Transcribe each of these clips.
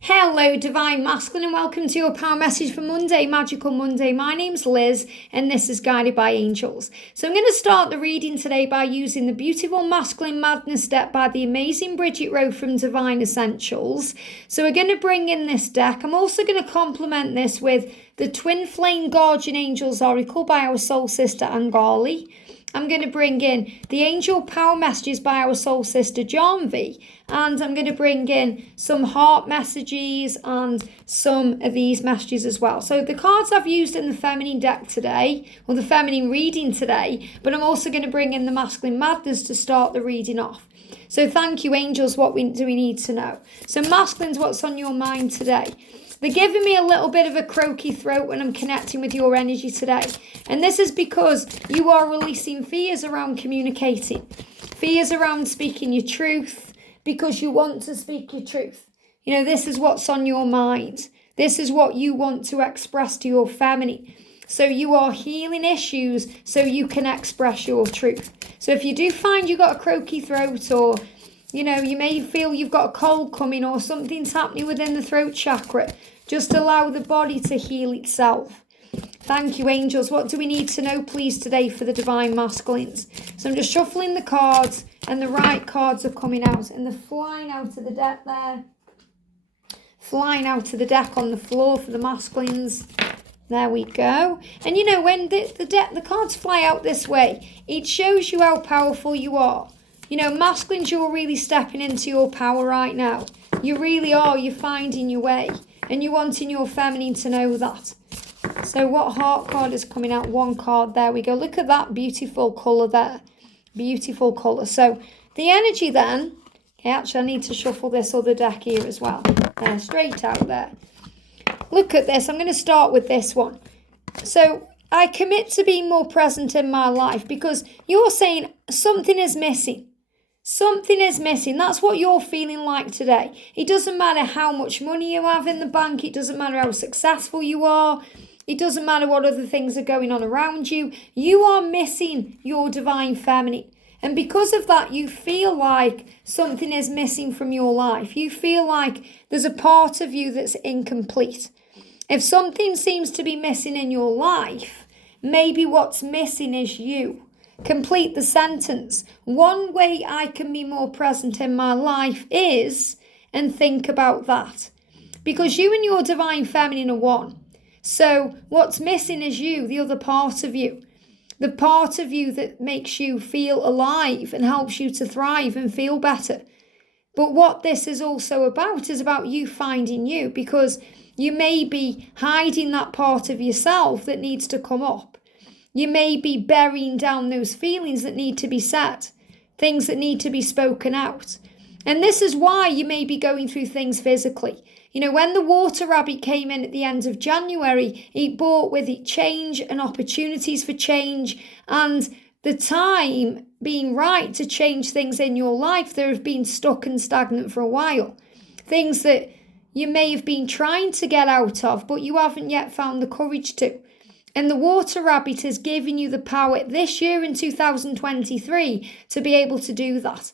Hello, Divine Masculine, and welcome to your power message for Monday, Magical Monday. My name's Liz, and this is Guided by Angels. So I'm going to start the reading today by using the beautiful Masculine Madness deck by the amazing Bridget from Divine Essentials. So we're going to bring in this deck. I'm also going to complement this with the Twin Flame Guardian Angels Oracle by our soul sister Nagrani. I'm going to bring in the Angel Power Messages by our soul sister Janvi. And I'm going to bring in some heart messages and some of these messages as well. So the cards I've used in the feminine deck today, or the feminine reading today, but I'm also going to bring in the Masculine Madness to start the reading off. So thank you, angels. What do we need to know? So masculines, what's on your mind today? They're giving me a little bit of a croaky throat when I'm connecting with your energy today. And this is because you are releasing fears around communicating. Fears around speaking your truth because you want to speak your truth. You know, this is what's on your mind. This is what you want to express to your feminine. So you are healing issues so you can express your truth. So if you do find you've got a croaky throat, or you know, you may feel you've got a cold coming or something's happening within the throat chakra, just allow the body to heal itself. Thank you, angels. What do we need to know, please, today for the Divine Masculines? So I'm just shuffling the cards, and the right cards are coming out, and they're flying out of the deck there. Flying out of the deck on the floor for the masculines. There we go. And you know, when the cards fly out this way, it shows you how powerful you are. You know, masculines, you're really stepping into your power right now. You really are. You're finding your way. And you're wanting your feminine to know that. So what heart card is coming out? One card. There we go. Look at that beautiful colour there. Beautiful colour. So the energy then. Okay, actually, I need to shuffle this other deck here as well. There, straight out there. Look at this. I'm going to start with this one. So I commit to being more present in my life, because you're saying something is missing. Something is missing. That's what you're feeling like today. It doesn't matter how much money you have in the bank. It doesn't matter how successful you are. It doesn't matter what other things are going on around you. You are missing your divine feminine. And because of that, you feel like something is missing from your life. You feel like there's a part of you that's incomplete. If something seems to be missing in your life, maybe what's missing is you. Complete the sentence. One way I can be more present in my life is, and think about that. Because you and your divine feminine are one. So what's missing is you, the other part of you. The part of you that makes you feel alive and helps you to thrive and feel better. But what this is also about is about you finding you, because you may be hiding that part of yourself that needs to come up. You may be burying down those feelings that need to be said, things that need to be spoken out. And this is why you may be going through things physically. You know, when the water rabbit came in at the end of January, it brought with it change and opportunities for change, and the time being right to change things in your life that have been stuck and stagnant for a while. Things that you may have been trying to get out of, but you haven't yet found the courage to. And the water rabbit has given you the power this year in 2023 to be able to do that.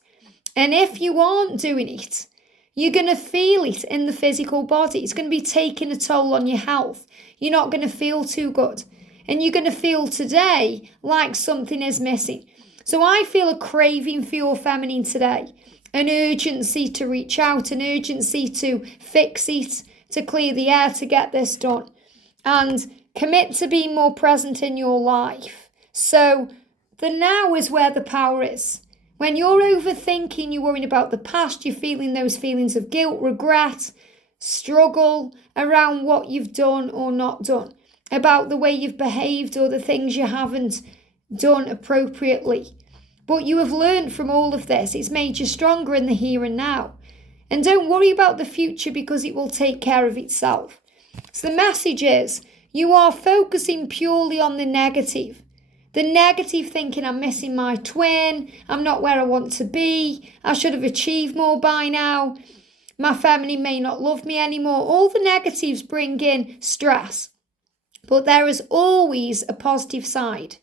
And if you aren't doing it, you're going to feel it in the physical body. It's going to be taking a toll on your health. You're not going to feel too good. And you're going to feel today like something is missing. So I feel a craving for your feminine today. An urgency to reach out, an urgency to fix it, to clear the air, to get this done. And commit to being more present in your life. So the now is where the power is. When you're overthinking, you're worrying about the past, you're feeling those feelings of guilt, regret, struggle around what you've done or not done, about the way you've behaved or the things you haven't done appropriately. But you have learned from all of this. It's made you stronger in the here and now. And don't worry about the future, because it will take care of itself. So the message is, you are focusing purely on the negative. The negative thinking, I'm missing my twin, I'm not where I want to be, I should have achieved more by now, my family may not love me anymore. All the negatives bring in stress. But there is always a positive side.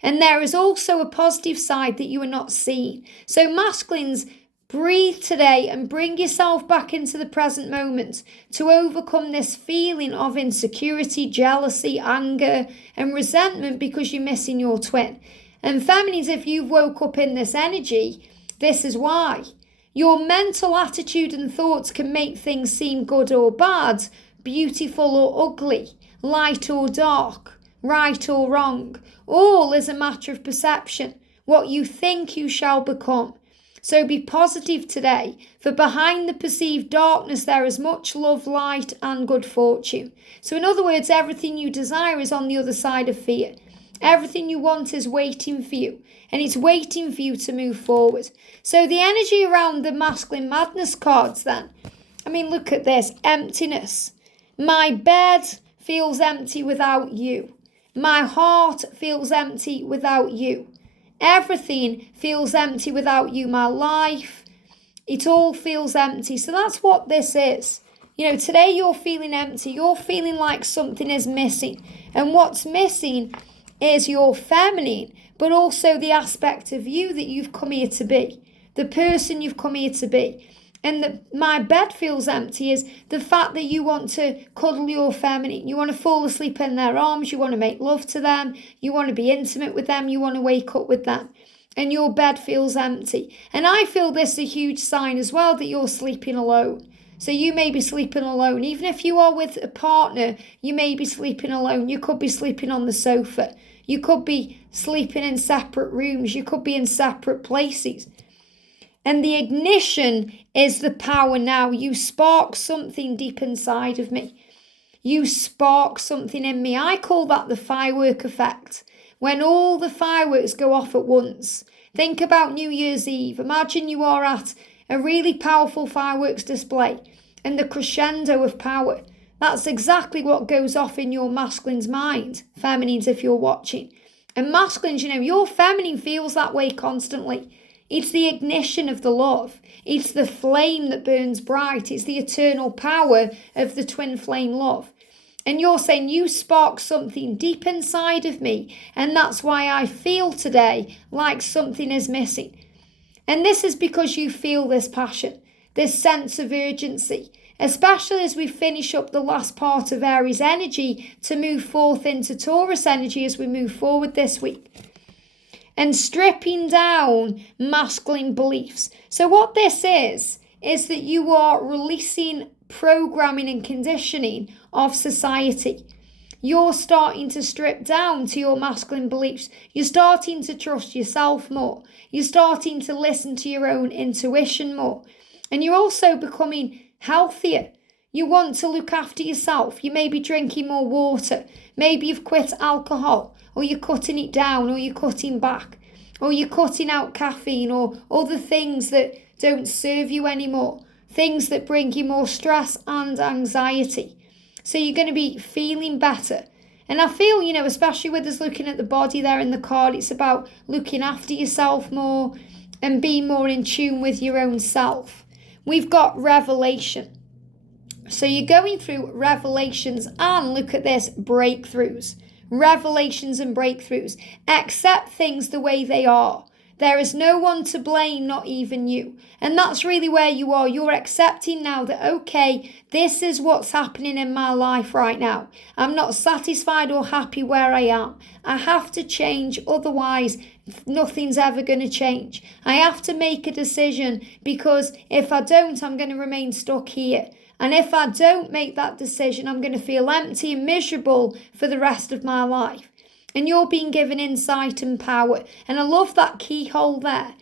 And there is also a positive side that you are not seeing. So masculines, Breathe today and bring yourself back into the present moment to overcome this feeling of insecurity, jealousy, anger, and resentment because you're missing your twin. And feminines, if you've woke up in this energy, this is why. Your mental attitude and thoughts can make things seem good or bad, beautiful or ugly, light or dark, right or wrong. All is a matter of perception, what you think you shall become. So be positive today, for behind the perceived darkness there is much love, light and good fortune. So in other words, everything you desire is on the other side of fear. Everything you want is waiting for you, and it's waiting for you to move forward. So the energy around the masculine madness cards then, I mean, look at this, emptiness. My bed feels empty without you. My heart feels empty without you. Everything feels empty without you. My life, it all feels empty. So that's what this is. You know, today you're feeling empty. You're feeling like something is missing. And what's missing is your feminine, but also the aspect of you that you've come here to be. The person you've come here to be. And my bed feels empty is the fact that you want to cuddle your feminine. You want to fall asleep in their arms. You want to make love to them. You want to be intimate with them. You want to wake up with them. And your bed feels empty. And I feel this is a huge sign as well that you're sleeping alone. So you may be sleeping alone. Even if you are with a partner, you may be sleeping alone. You could be sleeping on the sofa. You could be sleeping in separate rooms. You could be in separate places. And the ignition is the power now. You spark something deep inside of me. You spark something in me. I call that the firework effect. When all the fireworks go off at once. Think about New Year's Eve. Imagine you are at a really powerful fireworks display and the crescendo of power. That's exactly what goes off in your masculine's mind. Feminines, if you're watching. And masculines, you know, your feminine feels that way constantly. It's the ignition of the love. It's the flame that burns bright. It's the eternal power of the twin flame love. And you're saying you spark something deep inside of me. And that's why I feel today like something is missing. And this is because you feel this passion, this sense of urgency, especially as we finish up the last part of Aries energy to move forth into Taurus energy as we move forward this week. And stripping down masculine beliefs. So what this is that you are releasing programming and conditioning of society. You're starting to strip down to your masculine beliefs. You're starting to trust yourself more. You're starting to listen to your own intuition more. And you're also becoming healthier. You want to look after yourself. You may be drinking more water. Maybe you've quit alcohol, or you're cutting it down, or you're cutting back, or you're cutting out caffeine, or other things that don't serve you anymore. Things that bring you more stress and anxiety. So you're going to be feeling better. And I feel, you know, especially with us looking at the body there in the card, it's about looking after yourself more and being more in tune with your own self. We've got revelation. So you're going through revelations and look at this, breakthroughs. Revelations and breakthroughs. Accept things the way they are. There is no one to blame, not even you. And that's really where you are. You're accepting now that, okay, this is what's happening in my life right now. I'm not satisfied or happy where I am. I have to change, otherwise nothing's ever going to change. I have to make a decision, because if I don't, I'm going to remain stuck here. And if I don't make that decision, I'm going to feel empty and miserable for the rest of my life. And you're being given insight and power. And I love that keyhole there,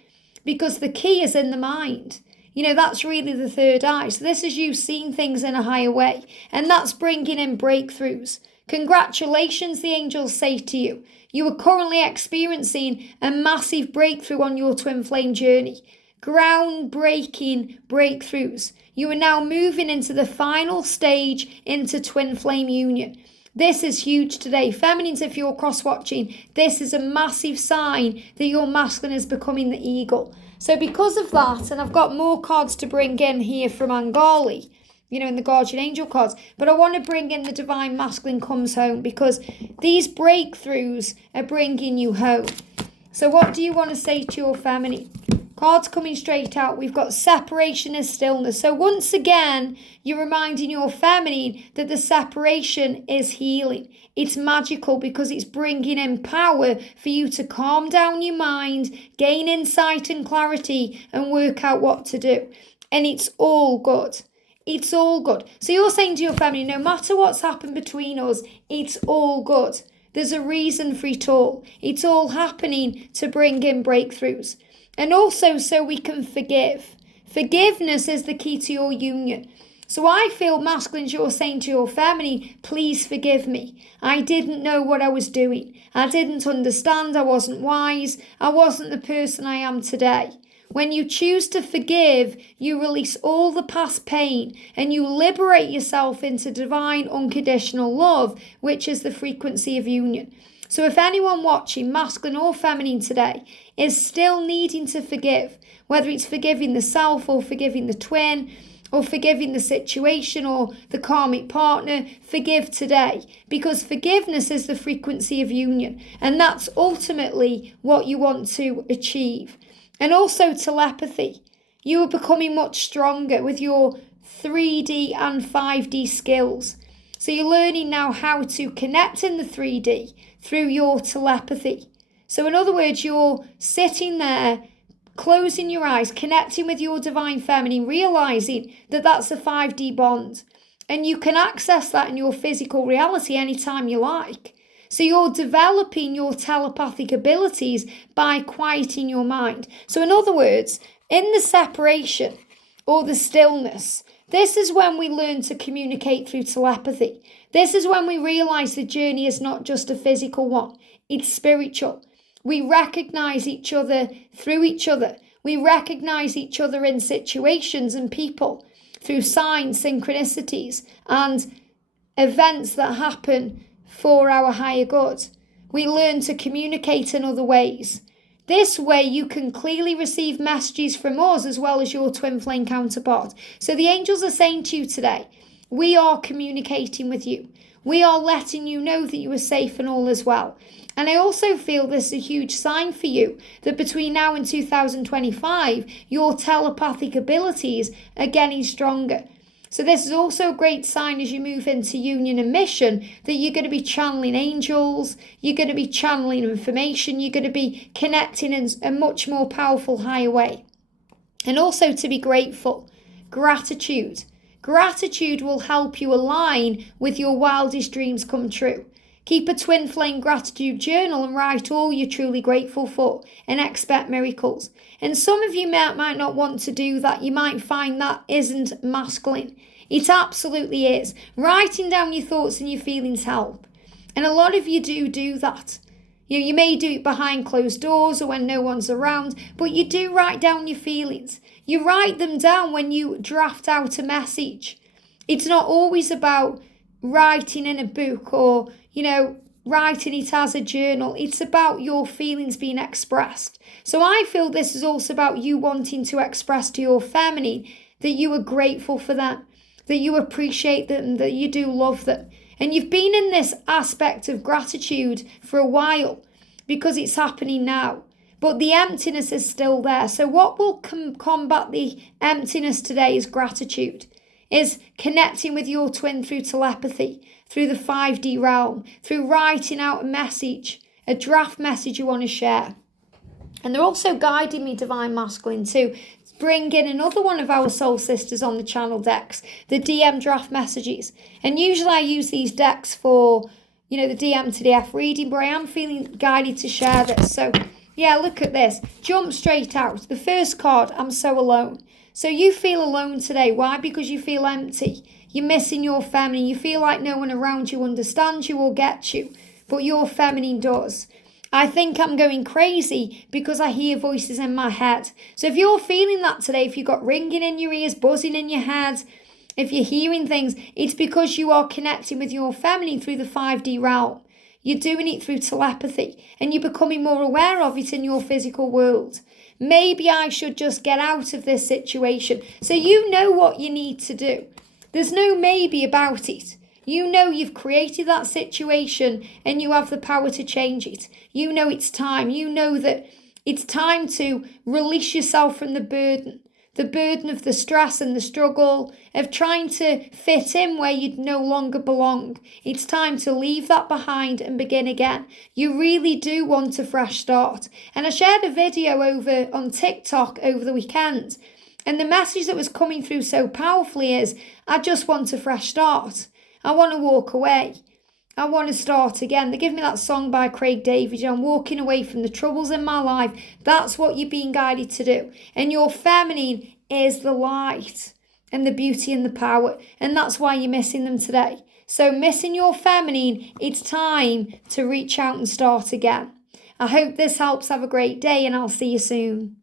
because the key is in the mind. You know, that's really the third eye. So this is you seeing things in a higher way. And that's bringing in breakthroughs. Congratulations, the angels say to you. You are currently experiencing a massive breakthrough on your twin flame journey. Groundbreaking breakthroughs. You are now moving into the final stage into twin flame union. This is huge today. Feminines, if you're cross-watching, this is a massive sign that your masculine is becoming the eagle. So because of that, and I've got more cards to bring in here from Angali, you know, in the Guardian Angel cards, but I want to bring in the Divine Masculine comes home, because these breakthroughs are bringing you home. So what do you want to say to your feminine? Cards coming straight out. We've got separation and stillness. So once again, you're reminding your feminine that the separation is healing. It's magical because it's bringing in power for you to calm down your mind, gain insight and clarity, and work out what to do. And it's all good. It's all good. So you're saying to your feminine, no matter what's happened between us, it's all good. There's a reason for it all. It's all happening to bring in breakthroughs. And also so we can forgive. Forgiveness is the key to your union. So I feel masculine, you're saying to your feminine, please forgive me. I didn't know what I was doing. I didn't understand. I wasn't wise. I wasn't the person I am today. When you choose to forgive, you release all the past pain and you liberate yourself into divine unconditional love, which is the frequency of union. So if anyone watching, masculine or feminine today, is still needing to forgive, whether it's forgiving the self or forgiving the twin or forgiving the situation or the karmic partner, forgive today, because forgiveness is the frequency of union, and that's ultimately what you want to achieve. And also telepathy. You are becoming much stronger with your 3D and 5D skills. So you're learning now how to connect in the 3D through your telepathy. So in other words, you're sitting there, closing your eyes, connecting with your divine feminine, realizing that that's a 5D bond. And you can access that in your physical reality anytime you like. So you're developing your telepathic abilities by quieting your mind. So in other words, in the separation or the stillness, this is when we learn to communicate through telepathy. This is when we realize the journey is not just a physical one, it's spiritual. We recognize each other through each other. We recognize each other in situations and people through signs, synchronicities, and events that happen for our higher good. We learn to communicate in other ways. This way you can clearly receive messages from us as well as your twin flame counterpart. So the angels are saying to you today, we are communicating with you. We are letting you know that you are safe and all is well. And I also feel this is a huge sign for you that between now and 2025, your telepathic abilities are getting stronger. So this is also a great sign as you move into union and mission that you're going to be channeling angels, you're going to be channeling information, you're going to be connecting in a much more powerful, higher way. And also to be grateful. Gratitude. Gratitude will help you align with your wildest dreams come true. Keep a twin flame gratitude journal and write all you're truly grateful for and expect miracles. And some of you might not want to do that. You might find that isn't masculine. It absolutely is. Writing down your thoughts and your feelings help. And a lot of you do that. You may do it behind closed doors or when no one's around, but you do write down your feelings. You write them down when you draft out a message. It's not always about writing in a book or, writing it as a journal. It's about your feelings being expressed. So I feel this is also about you wanting to express to your feminine that you are grateful for them, that you appreciate them, that you do love them. And you've been in this aspect of gratitude for a while because it's happening now. But the emptiness is still there. So what will combat the emptiness today is gratitude, is connecting with your twin through telepathy, through the 5D realm, through writing out a message, a draft message you want to share. And they're also guiding me, Divine Masculine, to bring in another one of our soul sisters on the channel decks, the DM draft messages. And usually I use these decks for, the DM to DF reading, but I am feeling guided to share this. So, yeah, look at this. Jump straight out. The first card, I'm so alone. So you feel alone today. Why? Because you feel empty. You're missing your feminine. You feel like no one around you understands you or gets you, but your feminine does. I think I'm going crazy because I hear voices in my head. So if you're feeling that today, if you've got ringing in your ears, buzzing in your head, if you're hearing things, it's because you are connecting with your feminine through the 5D realm. You're doing it through telepathy and you're becoming more aware of it in your physical world. Maybe I should just get out of this situation. So you know what you need to do. There's no maybe about it. You know you've created that situation and you have the power to change it. You know it's time. You know that It's time to release yourself from the burden of the stress and the struggle of trying to fit in where you no longer belong. It's time to leave that behind and begin again. You really do want a fresh start. And I shared a video over on TikTok over the weekend, and the message that was coming through so powerfully is, I just want a fresh start. I want to walk away. I want to start again. They give me that song by Craig David, I'm walking away from the troubles in my life. That's what you're being guided to do. And your feminine is the light and the beauty and the power. And that's why you're missing them today. So missing your feminine, it's time to reach out and start again. I hope this helps. Have a great day, and I'll see you soon.